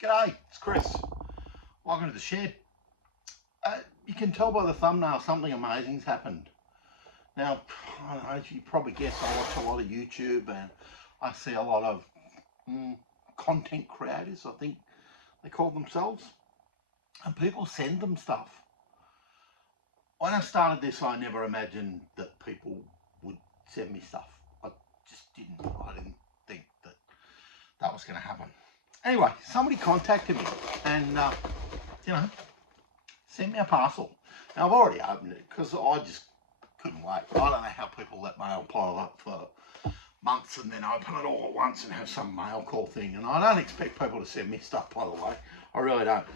G'day, it's Chris. Welcome to the shed. You can tell by the thumbnail something amazing's happened. Now, I don't know, as you probably guess, I watch a lot of YouTube and I see a lot of content creators, I think they call themselves, and people send them stuff. When I started this, I never imagined that people would send me stuff. I didn't think that was going to happen. Anyway, somebody contacted me and, sent me a parcel. Now, I've already opened it because I just couldn't wait. I don't know how people let mail pile up for months and then open it all at once and have some mail call thing. And I don't expect people to send me stuff, by the way. I really don't.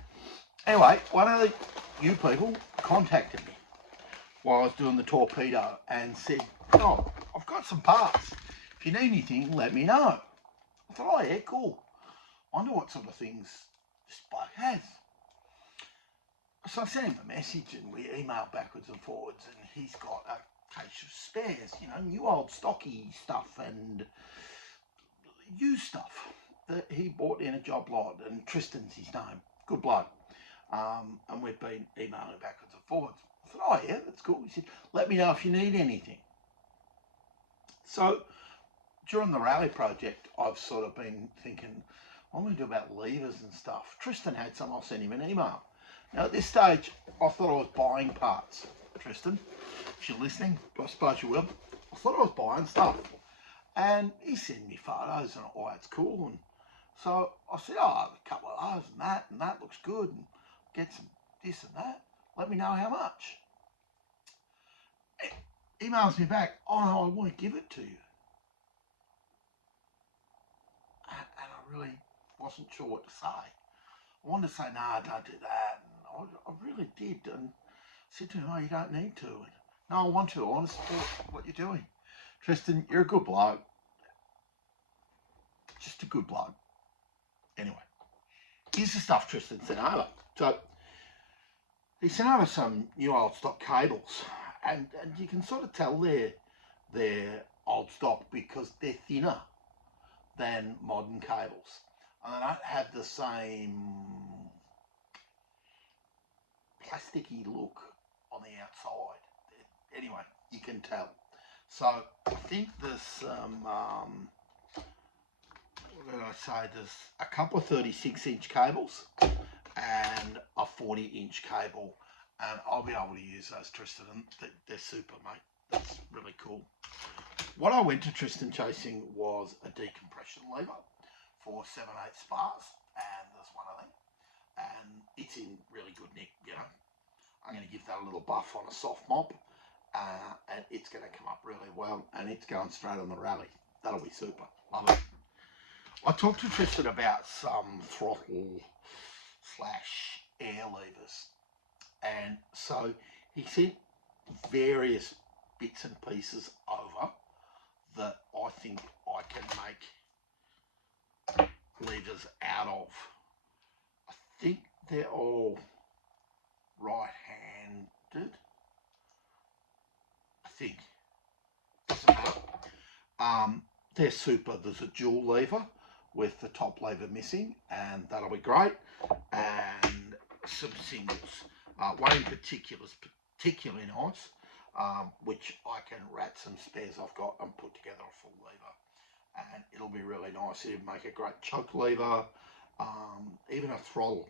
Anyway, one of you people contacted me while I was doing the torpedo and said, "Oh, I've got some parts. If you need anything, let me know." I thought, "Oh yeah, cool. I wonder what sort of things this bloke has." So I sent him a message and we emailed backwards and forwards, and he's got a case of spares, new old stocky stuff and used stuff that he bought in a job lot, and Tristan's his name, good bloke. And we've been emailing backwards and forwards. I thought, "Oh yeah, that's cool." He said, "Let me know if you need anything." So during the rally project, I've sort of been thinking, what am I going to do about levers and stuff? Tristan had some, I'll send him an email. Now at this stage, I thought I was buying parts. Tristan, if you're listening, I suppose you will. I thought I was buying stuff. And he sent me photos and, "Oh, that's cool." And so I said, "Oh, a couple of those and that looks good. And get some this and that. Let me know how much." He emails me back, "Oh no, I want to give it to you." And I really wasn't sure what to say. I wanted to say, "No, don't do that." And I really did. And I said to him, "Oh, you don't need to." And, "No, I want to. I want to support what you're doing." Tristan, you're a good bloke. Just a good bloke. Anyway, here's the stuff Tristan sent over. So he sent over some new old stock cables. And you can sort of tell they're old stock because they're thinner than modern cables. And they don't have the same plasticky look on the outside. Anyway, you can tell. So I think there's what did I say? There's a couple of 36-inch cables and a 40-inch cable, and I'll be able to use those, Tristan. And they're super, mate. That's really cool. What I went to Tristan chasing was a decompression lever for 7/8 spars, and there's one of them, and it's in really good nick. I'm going to give that a little buff on a soft mop, and it's going to come up really well, and it's going straight on the rally. That'll be super. Love it. I talked to Tristan about some throttle / air levers, and so he sent various bits and pieces over that I think I can make levers out of. I think they're all right-handed. I think. Doesn't matter. They're super. There's a dual lever with the top lever missing, and that'll be great. And some singles. One in particular is particularly nice, which I can rat some spares I've got and put together a full lever, and it'll be really nice. It'll make a great choke lever, even a throttle.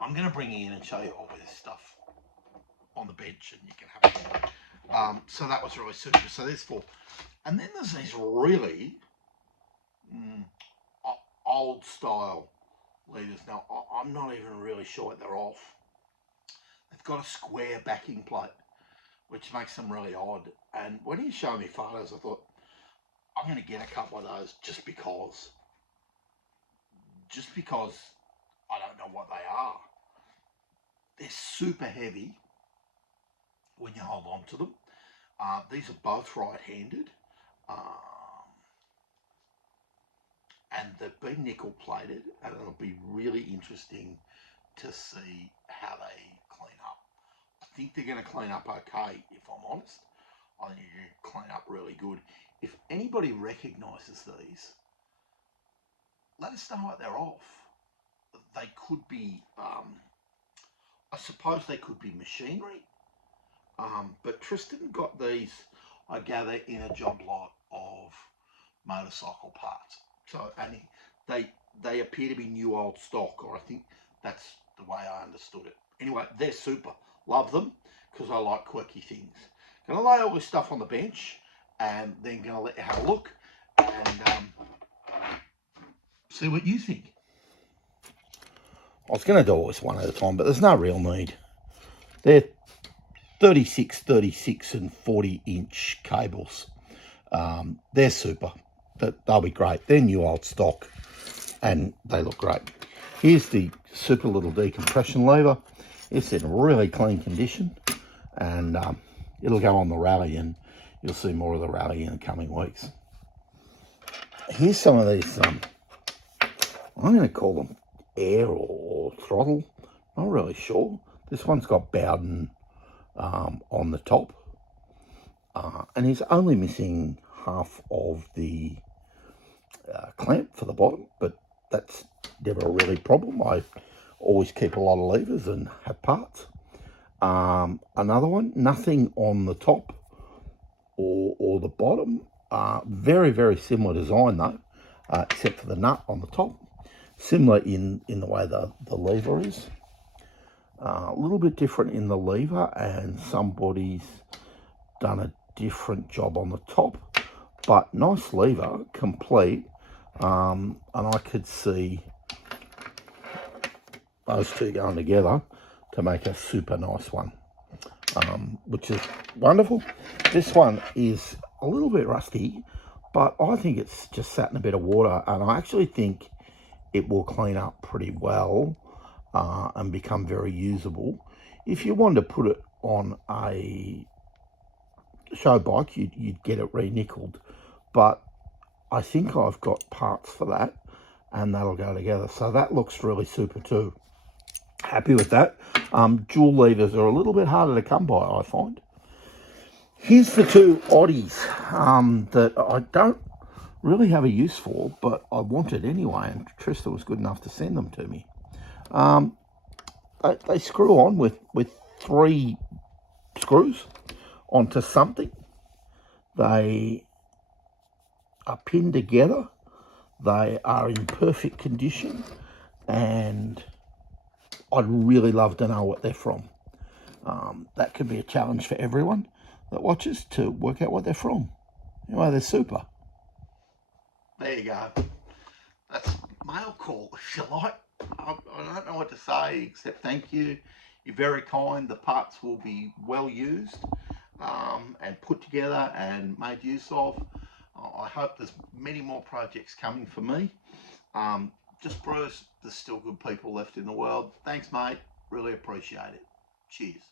I'm going to bring you in and show you all this stuff on the bench, and you can have it. So that was really super. So there's 4. And then there's these really old style levers. Now, I'm not even really sure what they're of. They've got a square backing plate, which makes them really odd. And when he showed me photos, I thought, I'm going to get a couple of those just because I don't know what they are. They're super heavy when you hold on to them. These are both right-handed. And they've been nickel plated, and it'll be really interesting to see how they clean up. I think they're going to clean up okay, if I'm honest. I think they're going to clean up really good. If anybody recognises these, let us know what they're off. they could be, I suppose they could be machinery. But Tristan got these, I gather, in a job lot of motorcycle parts. So, and they appear to be new old stock, or I think that's the way I understood it. Anyway, they're super. Love them because I like quirky things. Gonna lay all this stuff on the bench and then gonna let you have a look and see what you think. I was going to do all this one at a time, but there's no real need. They're 36, 36 and 40 inch cables. They're super. They'll be great. They're new old stock and they look great. Here's the super little decompression lever. It's in really clean condition and it'll go on the rally and you'll see more of the rally in the coming weeks. Here's some of these, I'm going to call them air or throttle. Not really sure. This one's got Bowden on the top. And he's only missing half of the clamp for the bottom, but that's never a really problem. I always keep a lot of levers and have parts. Another one, nothing on the top or the bottom. Very, very similar design though, except for the nut on the top. Similar in the way the lever is. A little bit different in the lever, and somebody's done a different job on the top, but nice lever, complete, and I could see those two going together to make a super nice one, which is wonderful. This one is a little bit rusty, but I think it's just sat in a bit of water, and I actually think it will clean up pretty well and become very usable. If you wanted to put it on a show bike, you'd get it re-nickeled, but I think I've got parts for that and that'll go together. So that looks really super too. Happy with that. Dual levers are a little bit harder to come by, I find. Here's the two Oddies that I don't really have a use for, but I wanted anyway, and Trista was good enough to send them to me. They screw on with 3 screws onto something. They are pinned together. They are in perfect condition, and I'd really love to know what they're from. That could be a challenge for everyone that watches to work out what they're from. Anyway, they're super. There you go. That's mail call, if you like. I don't know what to say except thank you. You're very kind. The parts will be well used and put together and made use of. I hope there's many more projects coming for me. Just Bruce, there's still good people left in the world. Thanks, mate. Really appreciate it. Cheers.